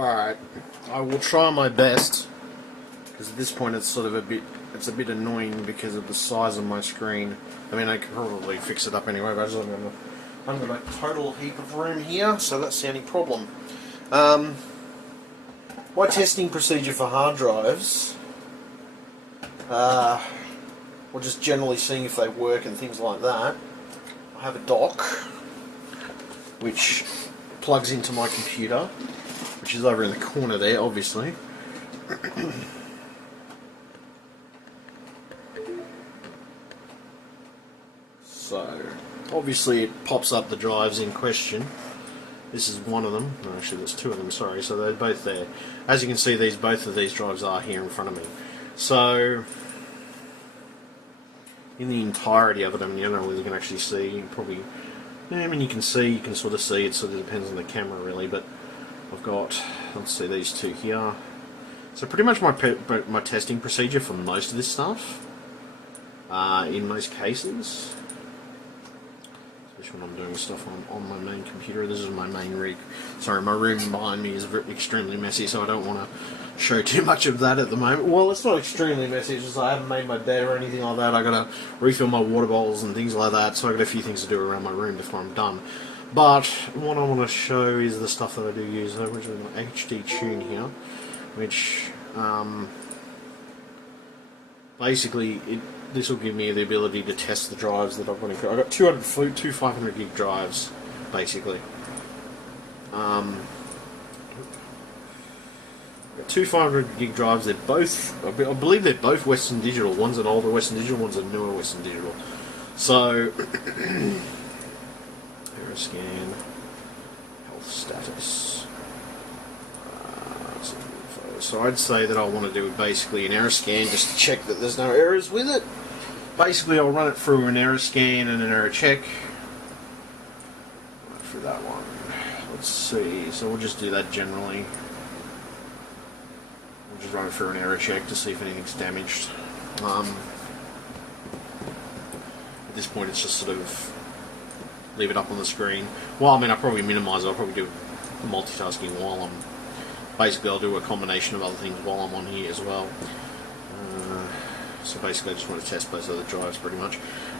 Alright, I will try my best, because at this point it's a bit annoying because of the size of my screen. I mean, I could probably fix it up anyway, but I've got a total heap of room here, so that's the only problem. My testing procedure for hard drives, or just generally seeing if they work and things like that, I have a dock which plugs into my computer, which is over in the corner there, obviously. So, obviously it pops up the drives in question. This is one of them. No, actually there's two of them, sorry. So they're both there. As you can see, both of these drives are here in front of me. So, in the entirety of it, I mean, you don't know whether you can actually see. You probably, I mean, you can sort of see. It sort of depends on the camera, really. But I've got, let's see, these two here. So pretty much my testing procedure for most of this stuff, in most cases, especially when I'm doing stuff on my main computer. This is my main rig. Sorry, my room behind me is extremely messy, so I don't want to show too much of that at the moment. Well, it's not extremely messy, it's just I haven't made my bed or anything like that. I got to refill my water bowls and things like that, so I got a few things to do around my room before I'm done. But what I want to show is the stuff that I do use, which is my HD Tune here, which basically this will give me the ability to test the drives that I've got. I've got two 500 gig drives, basically. Got two 500 gig drives. They're both, I believe they're both Western Digital. One's an older Western Digital, one's a newer Western Digital. So, Aeroscan, health status. So I'd say that I want to do basically an error scan just to check that there's no errors with it. Basically, I'll run it through an error scan and an error check. For that one, let's see. So we'll just do that generally. We'll just run it through an error check to see if anything's damaged. At this point, it's just sort of leave it up on the screen. Well, I mean, I'll probably minimise it. I'll probably do multitasking while I'm. Basically, I'll do a combination of other things while I'm on here as well. So basically, I just want to test both of the drives pretty much.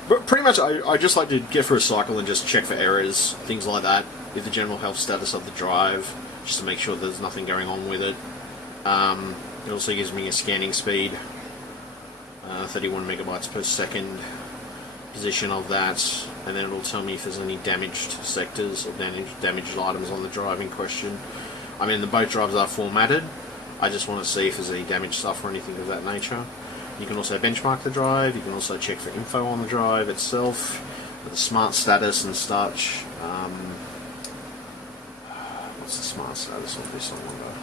But pretty much, I just like to get through a cycle and just check for errors, things like that, with the general health status of the drive, just to make sure there's nothing going on with it. It also gives me a scanning speed, 31 megabytes per second, position of that, and then it'll tell me if there's any damaged sectors or damaged items on the drive in question. I mean, both drives are formatted. I just want to see if there's any damaged stuff or anything of that nature. You can also benchmark the drive. You can also check for info on the drive itself, the smart status and such. What's the smart status of this? I wonder.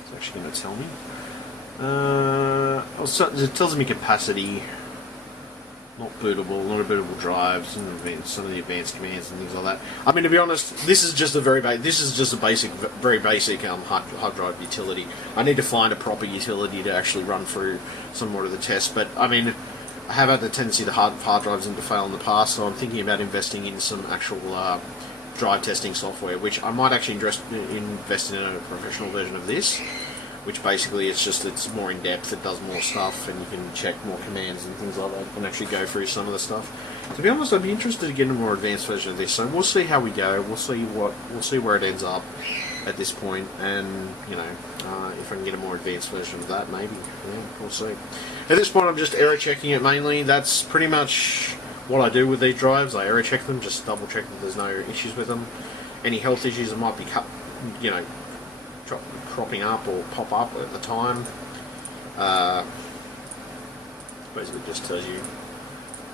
It's actually going to tell me. It tells me capacity. Not bootable, not a bootable drive, some of the advanced commands and things like that. I mean, to be honest, this is just a very basic hard drive utility. I need to find a proper utility to actually run through some more of the tests. But I mean, I have had the tendency to hard drives to fail in the past, so I'm thinking about investing in some actual drive testing software, which I might actually invest in a professional version of this. Which basically it's more in depth, it does more stuff, and you can check more commands and things like that, and actually go through some of the stuff. To be honest, I'd be interested to get a more advanced version of this. So we'll see how we go. We'll see where it ends up at this point, and you know, if I can get a more advanced version of that, maybe. Yeah, we'll see. At this point, I'm just error checking it mainly. That's pretty much what I do with these drives. I error check them, just double check that there's no issues with them. Any health issues that might be cropping up or pop up at the time. Basically just tells you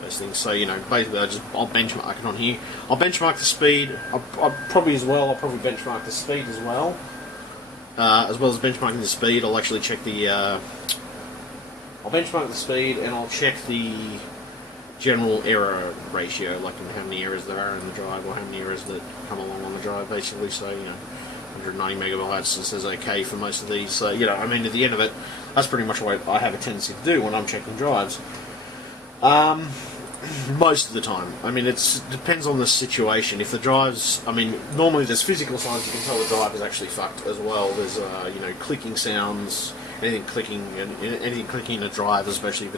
those things. So, you know, basically I'll benchmark it on here. I'll benchmark the speed. I'll probably benchmark the speed as well. As well as benchmarking the speed, I'll actually check the I'll benchmark the speed and I'll check the general error ratio, like how many errors there are in the drive or how many errors that come along on the drive, basically. So, you know, 190 megabytes and says okay for most of these. So, you know, I mean, at the end of it, that's pretty much what I have a tendency to do when I'm checking drives. most of the time. I mean, it depends on the situation. If the drive's, I mean, normally there's physical signs you can tell the drive is actually fucked as well. There's, you know, clicking sounds, anything clicking in a drive, especially if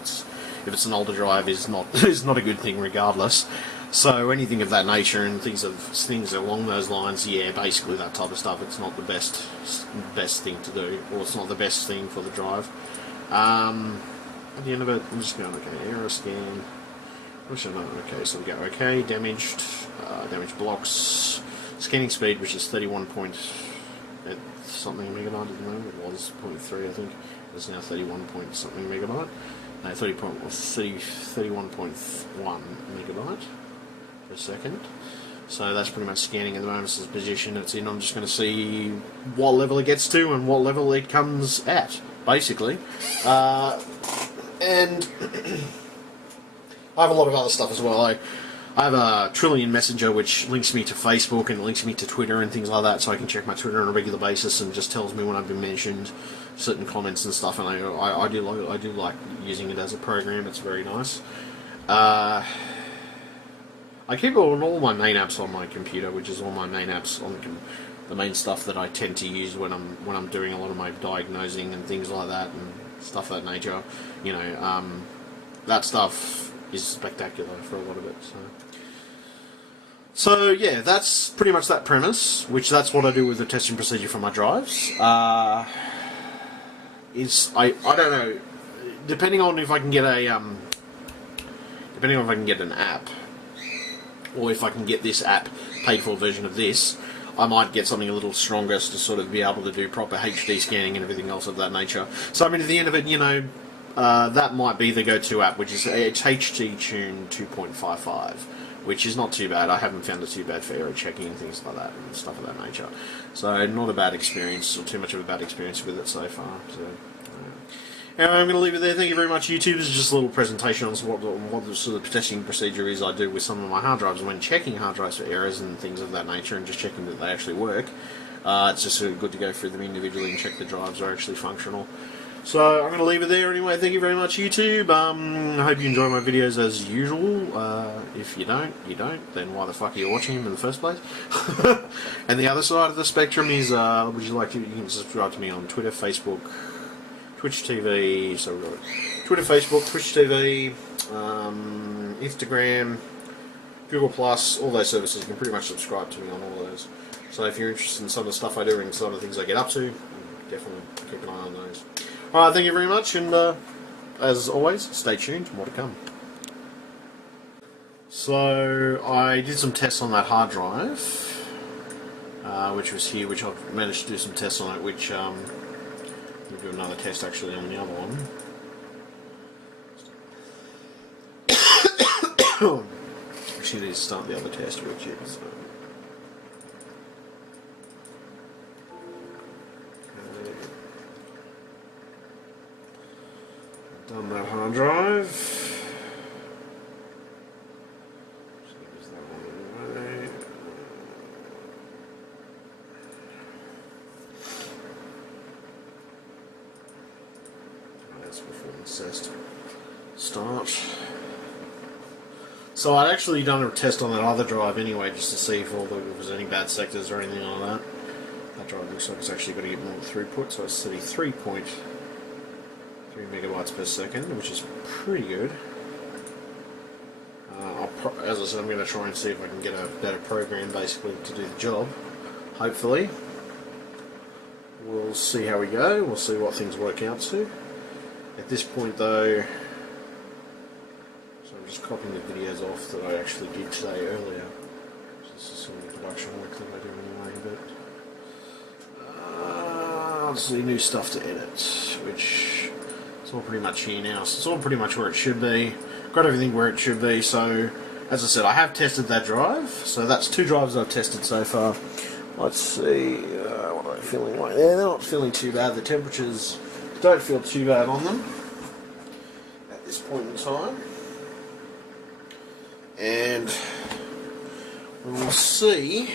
it's an older drive, is not a good thing regardless. So anything of that nature and things along those lines, yeah, basically that type of stuff. It's not the best thing to do, or it's not the best thing for the drive. At the end of it, I'm just going, okay, error scan. Okay, so we go, okay, damaged blocks, scanning speed, which is 31 point at something megabyte at the moment. It was 0.3, I think. It's now 31 point something megabyte. No, 31.1 megabyte per second. So that's pretty much scanning at the moment. This is the position it's in. I'm just going to see what level it gets to and what level it comes at, basically. And I have a lot of other stuff as well. I have a Trillion Messenger which links me to Facebook and links me to Twitter and things like that, so I can check my Twitter on a regular basis and just tells me when I've been mentioned, certain comments and stuff. And I do like using it as a program. It's very nice. I keep all my main apps on my computer, which is all my main apps on the main stuff that I tend to use when I'm doing a lot of my diagnosing and things like that and stuff of that nature. You know, that stuff is spectacular for a lot of it. So yeah, that's pretty much that premise. That's what I do with the testing procedure for my drives. I don't know, depending on if I can get an app, or if I can get this app paid for version of this, I might get something a little stronger to sort of be able to do proper HD scanning and everything else of that nature. So I mean, at the end of it, you know, that might be the go-to app, which is HT Tune 2.55, which is not too bad. I haven't found it too bad for error checking and things like that and stuff of that nature. So not a bad experience, or too much of a bad experience with it so far. So anyway, I'm going to leave it there. Thank you very much, YouTube. This is just a little presentation on what the sort of testing procedure is I do with some of my hard drives when checking hard drives for errors and things of that nature, and just checking that they actually work. It's just sort of good to go through them individually and check the drives are actually functional. So I'm going to leave it there anyway. Thank you very much, YouTube. I hope you enjoy my videos as usual. If you don't, then why the fuck are you watching them in the first place? And the other side of the spectrum is, you can subscribe to me on Twitter, Facebook, Twitch TV, so we've got Twitter, Facebook, Twitch TV, Instagram, Google Plus, all those services. You can pretty much subscribe to me on all those. So if you're interested in some of the stuff I do and some of the things I get up to, definitely keep an eye on those. Alright, thank you very much, and as always, stay tuned, more to come. So, I did some tests on that hard drive, which was here, which I've managed to do some tests on it, which, we'll do another test actually on the other one. Actually, need to start the other test, which is... done that hard drive. Use that one away. That's performance test. Start. So I'd actually done a test on that other drive anyway, just to see if there was any bad sectors or anything like that. That drive looks like it's actually going to get more throughput, so it's 33.3 megabytes per second, which is pretty good. As I said, I'm going to try and see if I can get a better program basically to do the job. Hopefully. We'll see how we go. We'll see what things work out to. At this point though, so I'm just copying the videos off that I actually did today earlier. This is some of the production work that I do anyway, but let's see, new stuff to edit, which it's all pretty much here now. So it's all pretty much where it should be. Got everything where it should be. So as I said, I have tested that drive. So that's 2 drives I've tested so far. Let's see what I'm feeling like there. They're not feeling too bad. The temperatures don't feel too bad on them at this point in time. And we will see.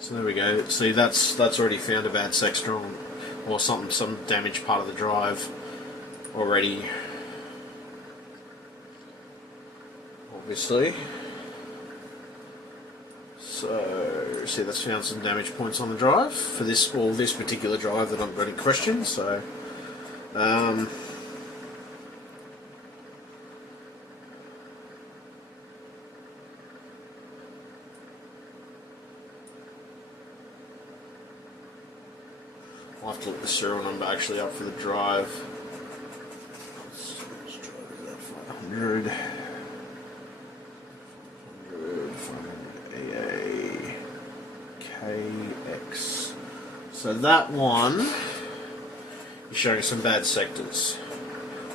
So there we go. See, that's already found a bad Sextron or some damaged part of the drive already. obviously. So, see, that's found some damage points on the drive for this particular drive that I'm running question. So, I'll have to look the serial number actually up for the drive. Let's try that 500. KX. So that one is showing some bad sectors,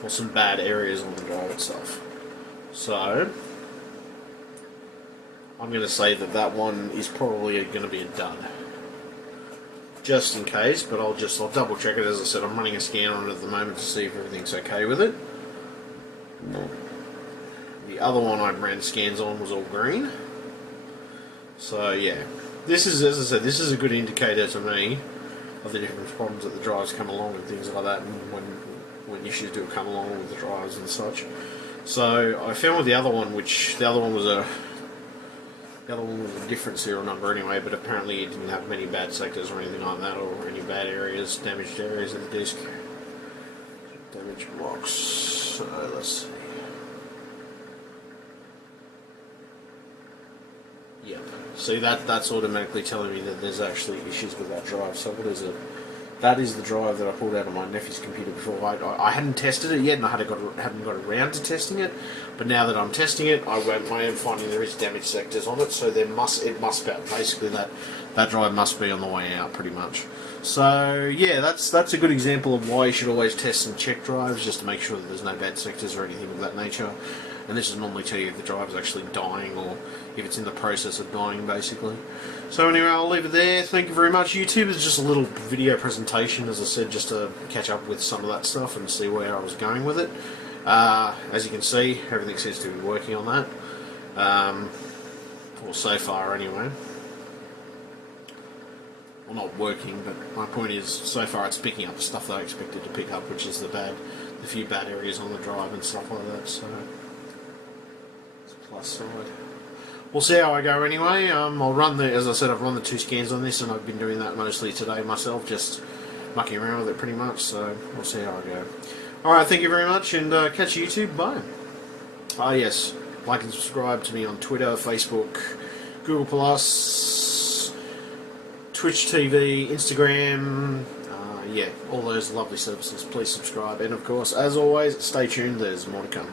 or some bad areas on the drive itself. So I'm going to say that that one is probably going to be a dud. Just in case, but I'll double check it. As I said, I'm running a scan on it at the moment to see if everything's okay with it. The other one I ran scans on was all green. So yeah, this is, as I said, this is a good indicator to me of the different problems that the drives come along and things like that, and when issues do come along with the drives and such. So I found with the other one, the other one was a different serial number anyway, but apparently it didn't have many bad sectors or anything like that, or any bad areas, damaged areas of the disc. Damage blocks. So let's see. Yep. See, that's automatically telling me that there's actually issues with that drive. So what is it? That is the drive that I pulled out of my nephew's computer before. I hadn't tested it yet, and I hadn't got around to testing it. But now that I'm testing it, I am finding there is damaged sectors on it. So it must be basically that drive must be on the way out, pretty much. So yeah, that's a good example of why you should always test and check drives, just to make sure that there's no bad sectors or anything of that nature. And this will normally tell you if the drive is actually dying or if it's in the process of dying, basically. So anyway, I'll leave it there. Thank you very much. YouTube is just a little video presentation, as I said, just to catch up with some of that stuff and see where I was going with it. As you can see, everything seems to be working on that. Or so far, anyway. Well, not working, but my point is, so far it's picking up the stuff that I expected to pick up, which is the few bad areas on the drive and stuff like that. So it's a plus side. We'll see how I go anyway. I'll run as I said, I've run the 2 scans on this, and I've been doing that mostly today myself, just mucking around with it pretty much. So we'll see how I go. All right, thank you very much, and catch you YouTube. Bye. Yes, like and subscribe to me on Twitter, Facebook, Google Plus, Twitch TV, Instagram. Yeah, all those lovely services. Please subscribe, and of course, as always, stay tuned. There's more to come.